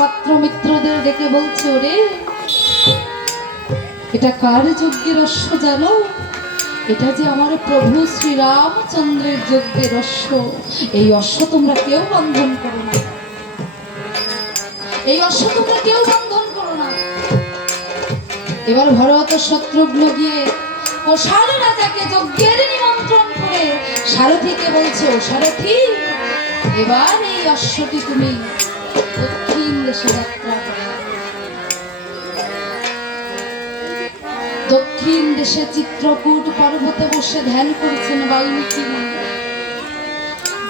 পাত্র মিত্রদের ডেকে বলছে, ওরে, এটা কার যজ্ঞের অশ্ব জানো? এটা যে আমার প্রভু শ্রীরামচন্দ্রের যজ্ঞের অশ্ব এই অশ্ব তোমরা কেউ বন্ধন করো না। এই অশ্ব তোমরা কেউ বন্ধন করো না। এবার ভরত শত্রুঘ্ন গিয়ে ও কোষাল রাজাকে যজ্ঞের নিমন্ত্রণ করে সারথীকে বলছে ও সারথী এবার এই অশ্বটি তুমি দক্ষিণ দেশে চিত্রকূট পর্বতে বসে ধ্যান করেছেন বাল্মীকি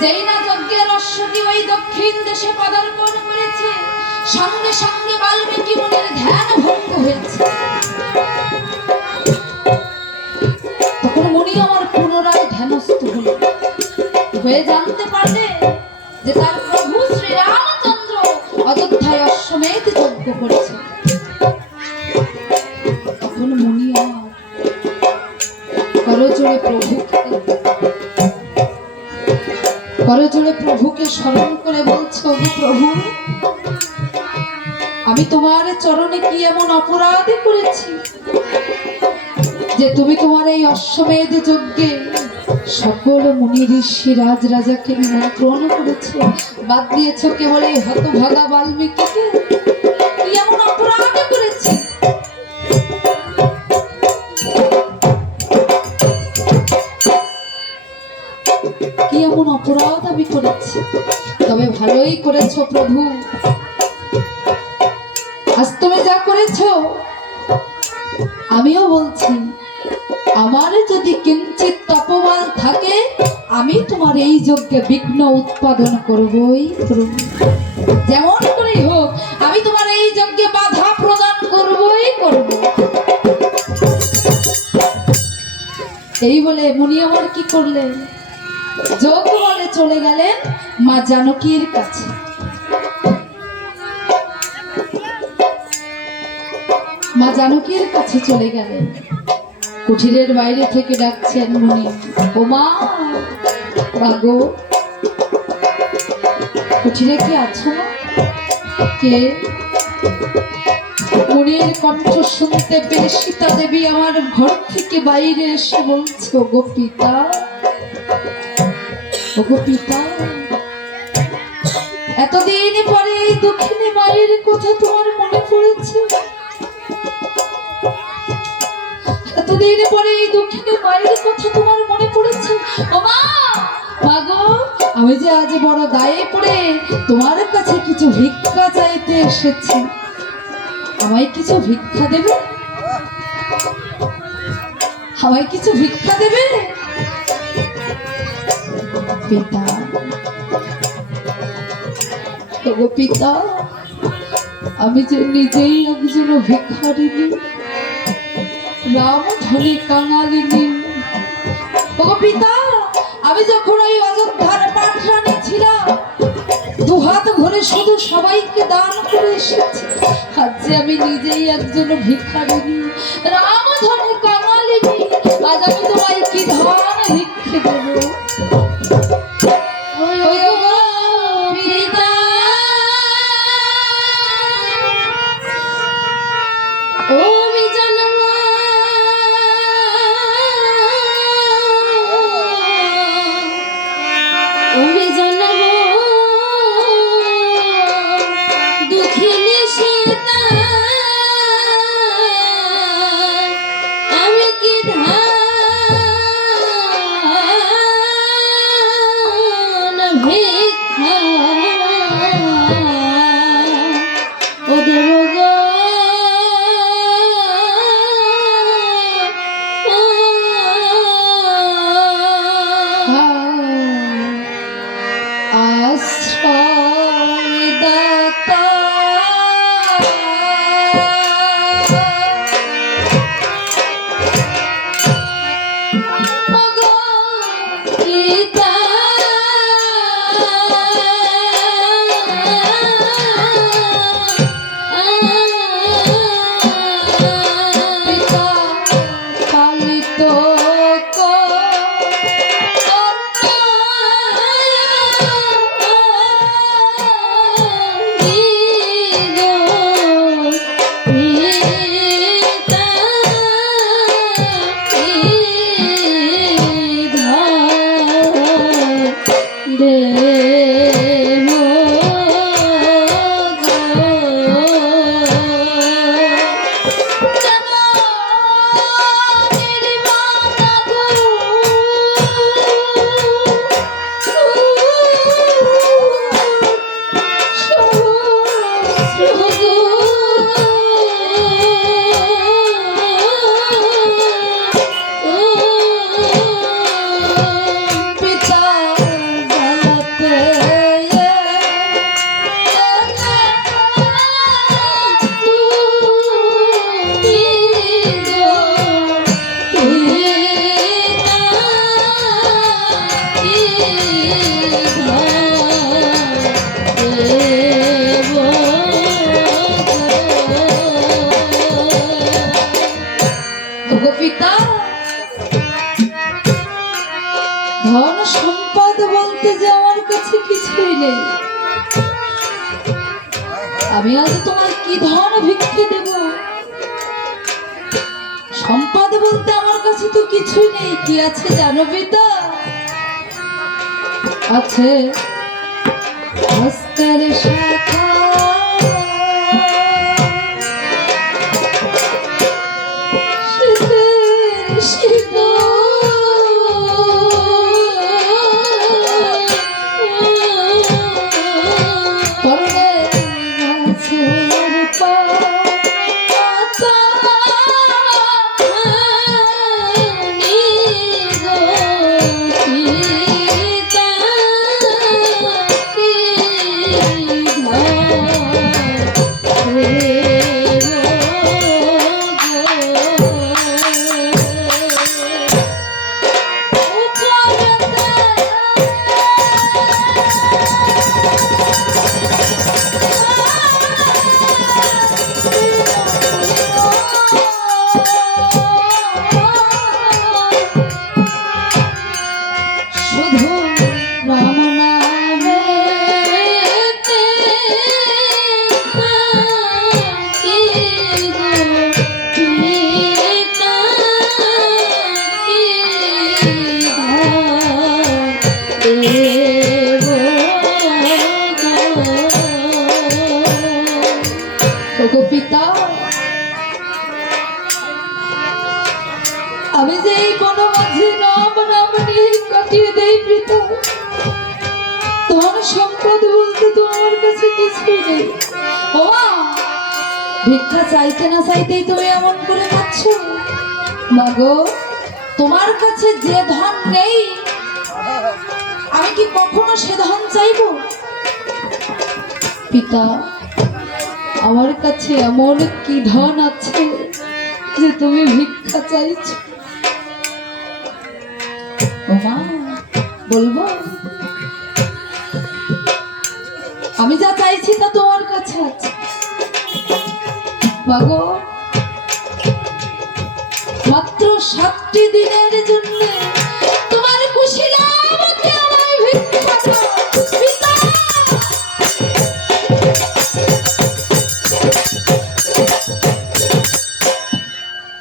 যেই না যজ্ঞের অশ্বটি ওই দক্ষিণ দেশে পদার্পণ করেছে? সঙ্গে সঙ্গে বাল্মীকি মনের ধ্যান ভঙ্গ হয়েছে। তখন মুনি আমার পুনরায় ধ্যানস্থ হল হয়ে জানতে পারলে যে তার অশ্বমেধ যজ্ঞ করেছে তখন মুনি করজোড়ে প্রভুকে। করজোড়ে প্রভুকে স্মরণ করে বলছো "ওগো প্রভু, আমি তোমার চরণে কি এমন অপরাধ করেছি যে তুমি তোমার এই অশ্বমেধ যজ্ঞে সকল মুনি ঋষি রাজ রাজাকে নিমন্ত্রণ করেছ? বাদ দিয়েছ কেবল এই হতভাগা বাল্মীকিকে? তবে ভালোই করেছ প্রভু। আজ তুমি যা করেছ, আমিও বলছি, আমার যদি কিঞ্চিত তপবল থাকে আমি তোমার এই যজ্ঞে বিঘ্ন উৎপাদন করবই। যেমন করেই হোক, আমি তোমার এই যজ্ঞে বাধা প্রদান করবই করব। এই বলে মুনি আমার কি করলেন? যোগ বলে চলে গেলেন মা জানকীর কাছে। মা জানকীর কাছে চলে গেলেন। কুঠিরের বাইরে থেকে ডাকছেন মুনি। ও মা, বাগো, কুঠিরে কি আছো? কে? মুনির কণ্ঠ শুনতে পেয়ে সীতা দেবী আমার ঘর থেকে বাইরে এসে বলছে, ও গো এতদিন পরে এই দক্ষিণে মায়ের কথা তোমার মনে পড়েছে? ও মা আমি যে আজ বড় দায়ে পড়ে তোমার কাছে কিছু ভিক্ষা চাইতে এসেছি। আমায় কিছু ভিক্ষা দেবে? আমায় কিছু ভিক্ষা দেবে? পিতা। পিতা, আমি যে নিজেই একজন ভিক্ষারিণী রাম ধনে কাঙালিনী ওগো পিতা, আমি যখন ওই অযোধ্যার পাঠরানী ছিলাম, দুহাত ভরে শুধু সবাইকে দান করে এসেছি। আজ যে আমি নিজেই একজন ভিক্ষারিণী রাম ধনে কাঙালিনী আজ আমি তোমায় কি ধন পিতা ধন সম্পদ বলতে যে আমার কাছে কিছুই নেই। আমি আজ তোমার কি ধন ভিক্ষে দেব? সম্পদ বলতে আমার কাছে তো কিছুই নেই। কি আছে জানো পিতা? আছে। শাখা কাছে যে ধন নেই, আমি কি কখনো সে ধন চাইব? পিতা, আমার কাছে এমন কি ধন আছে যে তুমি ভিক্ষা চাইছো? ও মা, বলব, আমি যা চাইছি তা তোমার কাছে আছে। মাত্র সাতটি দিনের জন্য তোমার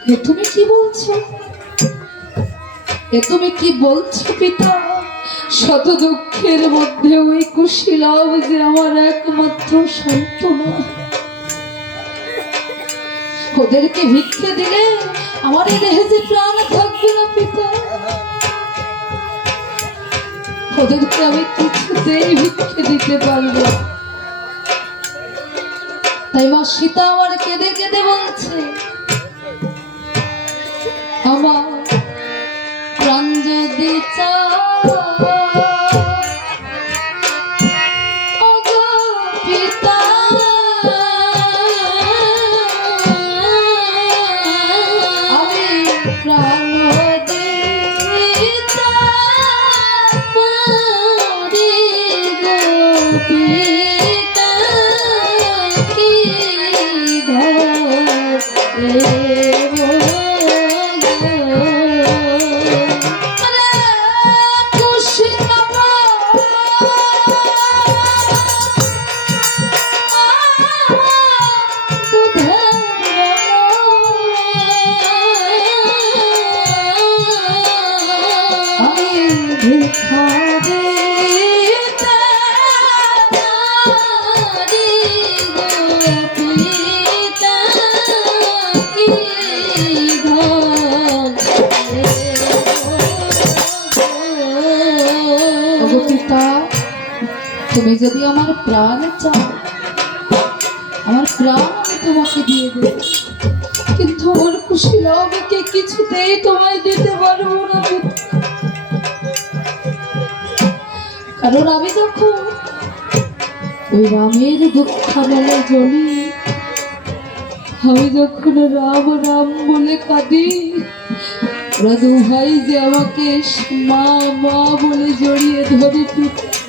এ তুমি কি বলছো? এ তুমি কি বলছো পিতা? শত দুঃখের মধ্যে ওই কুশীলাভ যে আমার একমাত্র সান্ত্বনা। ওদেরকে ভিক্ষে দিলে আমার এই দেহে যে প্রাণ থাকবে না পিতা। ওদেরকে আমি কিছুতেই ভিক্ষে দিতে পারব তাই মা সীতা আমার কেঁদে কেঁদে বলছে আমার প্রাণ যদি চাও, আমার চাও। আমার প্রাণ আমি তোমাকে দিয়ে দেব। কিন্তু আমার খুশি আমাকে কিছুতেই তোমায় দিতে পারব না। কারণ আমি যখন ওই রামের দুঃখানলে জ্বলি, আমি যখন রাম রাম বলে কাঁদি ওরা দু ভাই যে আমাকে মা মা বলে জড়িয়ে ধরে পিতা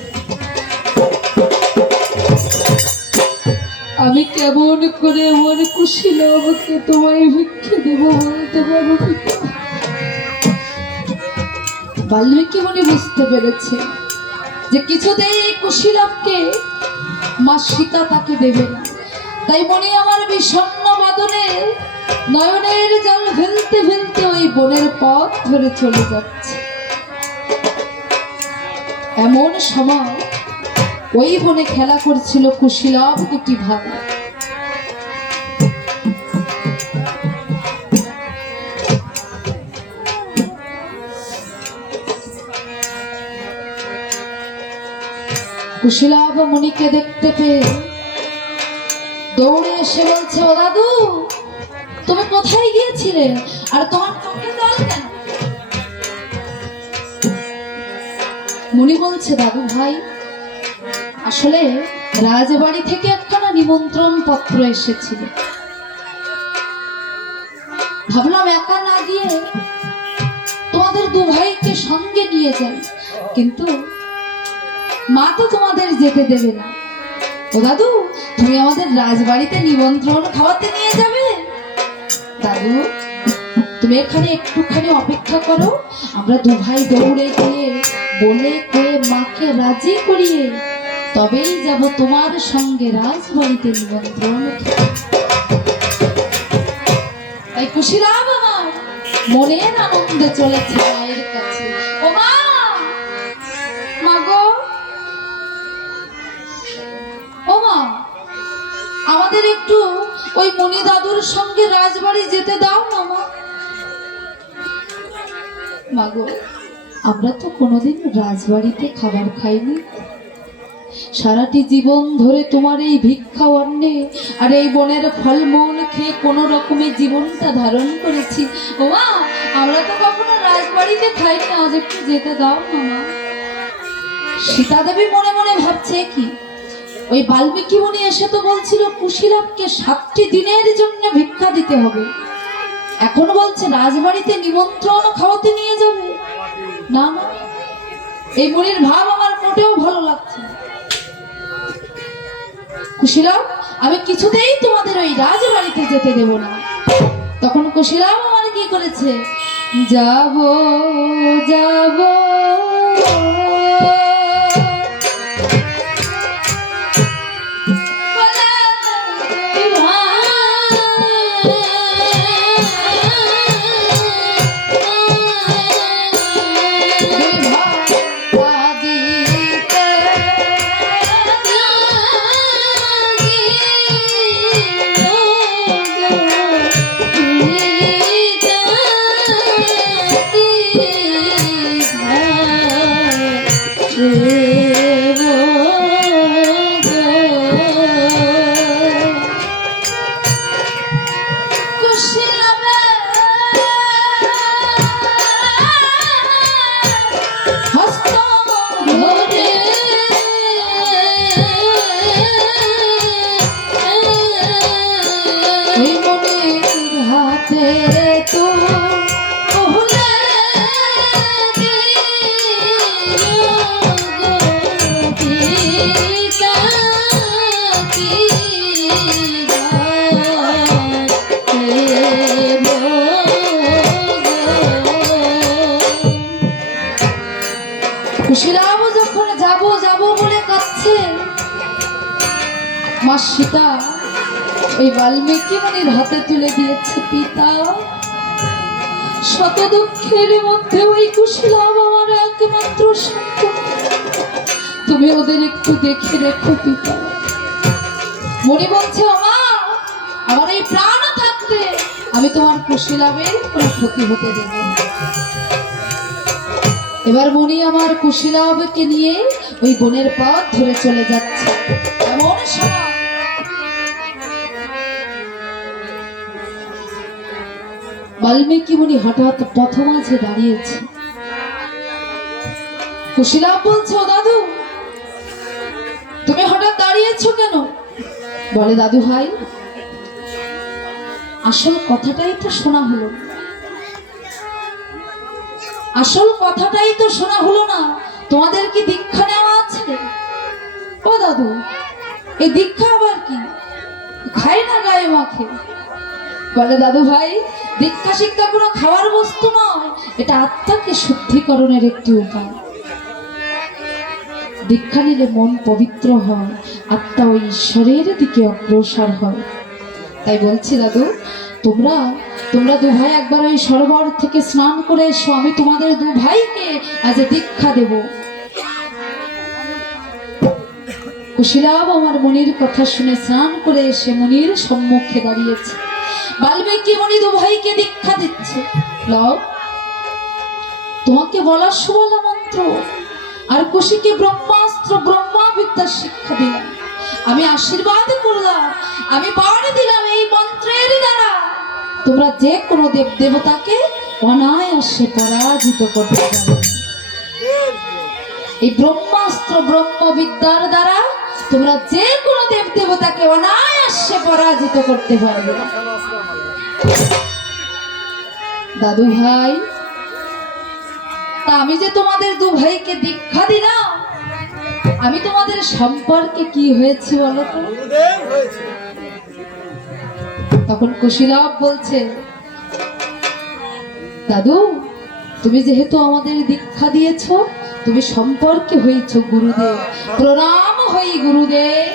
আমি কেমন করে আমার খুশি আমাকে তোমায় ভিক্ষে দেবো বলতে পারো বাল্মীকি মনে বুঝতে পেরেছে যে কিছুতেই এই কুশীলবকে মা সীতা তাকে দেবে না। তাই মনে আমার বিষণ্ণ বাদনে নয়নের জল ফেলতে ফেলতে ওই বনের পথ ধরে চলে যাচ্ছে। এমন সময় ওই বনে খেলা করছিল কুশীলব দুটি ভাই কুশীলব মণিকে দেখতে পেয়ে দৌড়ে এসে বলছে, ও দাদু, তুমি কোথায় গিয়েছিলে? আর তোমার চোখে কেন? মুনি বলছে, দাদু ভাই আসলে রাজবাড়ি থেকে একখানা নিমন্ত্রণ পত্র এসেছিল। ভাবলাম একা না গিয়ে তোমাদের দু ভাইকে সঙ্গে নিয়ে যাই, কিন্তু মা তো তোমাদের যেতে দেবে না। ও দাদু, তুমি আমাদের রাজবাড়িতে নিমন্ত্রণ খাওয়াতে নিয়ে যাবে? দাদু, তুমি এখানে একটুখানি অপেক্ষা করো, আমরা দু ভাই দৌড়ে গিয়ে বলে কয়ে মাকে রাজি করিয়ে তবেই যাব তোমার সঙ্গে রাজবাড়িতে নিমন্ত্রণ। তাই খুশিরাম আমার, মনের আনন্দে চলেছে মায়ের কাছে। ও মা! আমাদের একটু ওই মণি দাদুর সঙ্গে রাজবাড়ি যেতে দাও না মা। মাগো আমরা তো কোনোদিন রাজবাড়িতে খাবার খাইনি। সারাটি জীবন ধরে তোমার এই ভিক্ষা অন্নে আর এই বনের ফলমূল খেয়ে কোনো রকমে জীবনটা ধারণ করেছি। ও মা, আমরা তো কখনো রাজবাড়িতে খাইনি, আজ একটু যেতে দাও মা। সীতা দেবী মনে মনে ভাবছে কি, ওই বাল্মীকি মুনি এসে তো বলছিল কুশীলবকে সাতটি দিনের জন্য ভিক্ষা দিতে হবে। এখন বলছে, রাজবাড়িতে নিমন্ত্রণ খাওয়াতে নিয়ে যাবে। না না এই মুনির ভাব আমার মোটেও ভালো লাগছে না। কুশীলব আমি কিছুতেই তোমাদের ওই রাজবাড়িতে যেতে দেব না তখন কুশিলাম আমার কি করেছে যাব যাব খুশিরাও যখন যাব যাব বলে কাচ্ছে মা সীতা, ওই বাল্মীকি মনির হাতে তুলে দিয়েছে পিতা। শত দুঃখের মধ্যে ওই কুশীলাভ আমার একমাত্র তুমি ওদের একটু দেখে রেখো পিতা। মনে বলছে মা, আমার এই প্রাণ থাকতে, আমি তোমার কুশীলাভের কোনো ক্ষতি হতে দেব। এবার মনি আমার কুশীলাভকে নিয়ে ওই বনের পথ ধরে চলে যাচ্ছে। এমন বাল্মীকি মুনি হঠাৎ পথ মাঝে দাঁড়িয়েছে। কুশিলাভ বলছে, ও দাদু, তুমি হঠাৎ দাঁড়িয়েছো কেন? বলে, দাদু ভাই, আসল কথাটাই তো শোনা হলো। আসল কথাটাই তো শোনা হলো না। তোমাদের কি দীক্ষা নেওয়া আছে? ও দাদু এই দীক্ষা আবার কি? খায় না গায়ে মাখে। বলে, দাদু ভাই, দীক্ষা শিক্ষা কোনো খাওয়ার বস্তু নয়। এটা আত্মাকে শুদ্ধিকরণের একটি উপায়। দীক্ষা নিলে মন পবিত্র হয়, আত্মা ওই ঈশ্বরের দিকে অগ্রসর হয়। তাই বলছি, দাদু, তোমরা তোমরা দু ভাই একবার ওই সরোবর থেকে স্নান করে এসো, আমি তোমাদের দু ভাইকে আজ দীক্ষা দেব। কুশিলাভ আমার মনির কথা শুনে স্নান করে এসে মনির সম্মুখে দাঁড়িয়েছে। বাল্মীকি মনি দু ভাইকে দীক্ষা দিচ্ছে। লও, তোমাকে বলার সুবলা মন্ত্র, আর কুশিকে ব্রহ্মাস্ত্র ব্রহ্মা বিদ্যার শিক্ষা দিলাম। আমি আশীর্বাদ করলাম, আমি বাড়ি দিলাম এই মন্ত্রের দ্বারা। তোমরা যে কোনো দেব দেবতাকে অনায়াসে পরাজিত করতে পারবে এই ব্রহ্মাস্ত্র ব্রহ্মবিদ্যার দ্বারা তোমরা যে কোনো দেব দেবতাকে অনায়াসে পরাজিত করতে পারবে। দাদু ভাই, তা আমি যে তোমাদের দু ভাইকে দীক্ষা দিলাম আমি তোমাদের সম্পর্কে কি হয়েছে বলো তো? তখন কুশীলভ বলছে দাদু তুমি যেহেতু আমাদের দীক্ষা দিয়েছ তুমি সম্পর্কে হয়েছ গুরুদেব। প্রণাম হই গুরুদেব।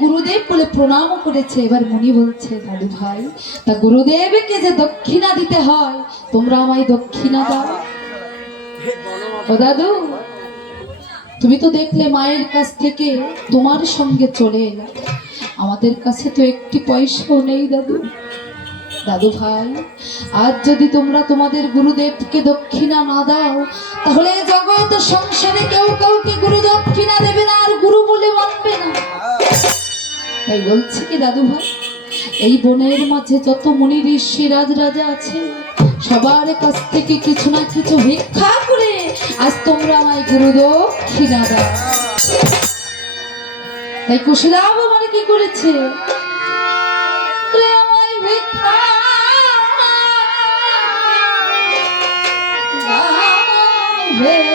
গুরুদেব বলে প্রণাম করেছে এবার বলছে দাদু ভাই তা গুরুদেবকে যে দক্ষিণা দিতে হয় তোমরা আমায় দক্ষিণা দাও। ও দাদু, তুমি তো দেখলে মায়ের কাছ থেকে তোমার সঙ্গে চলে এলাম। আমাদের কাছে তো একটি পয়সাও নেই, দাদু। দাদু ভাই, আজ যদি তোমরা তোমাদের গুরুদেবকে দক্ষিণা না দাও, তাহলে জগৎ সংসারে কেউ কাউকে গুরু দক্ষিণা দেবে না আর গুরু বলে মানবে না। তাই বলছি কি দাদু ভাই, এই বনের মাঝে যত মুনি ঋষি রাজ রাজা আছে, সবার কাছ থেকে কিছু না কিছু ভিক্ষা করে আজ তোমরা আমায় গুরু দক্ষিণা দাও। তাই কুশলাভ মানে কি করেছে? দাও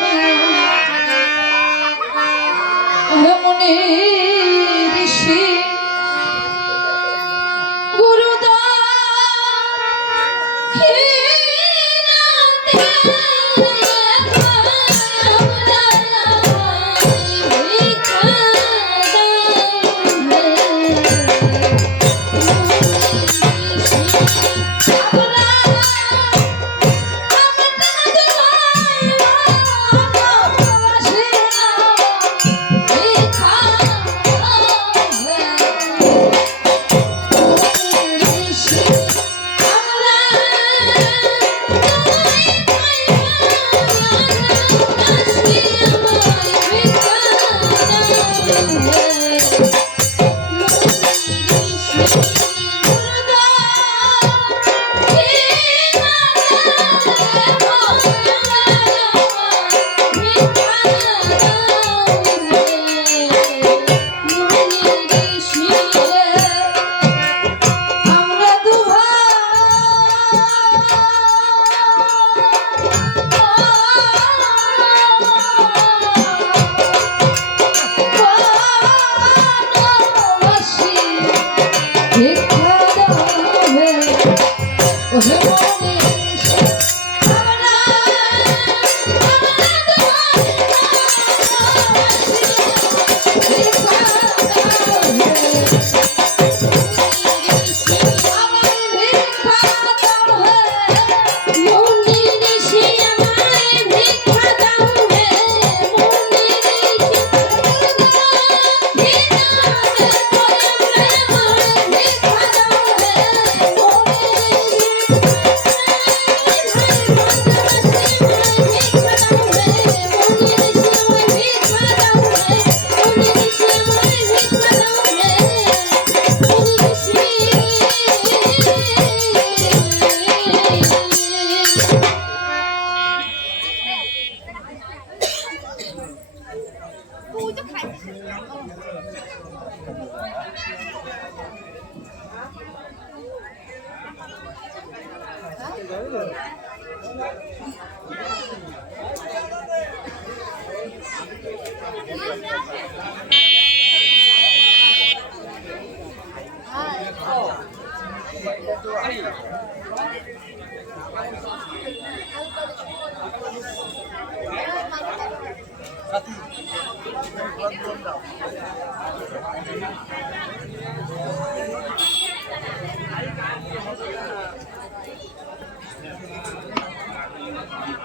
Satu. দাও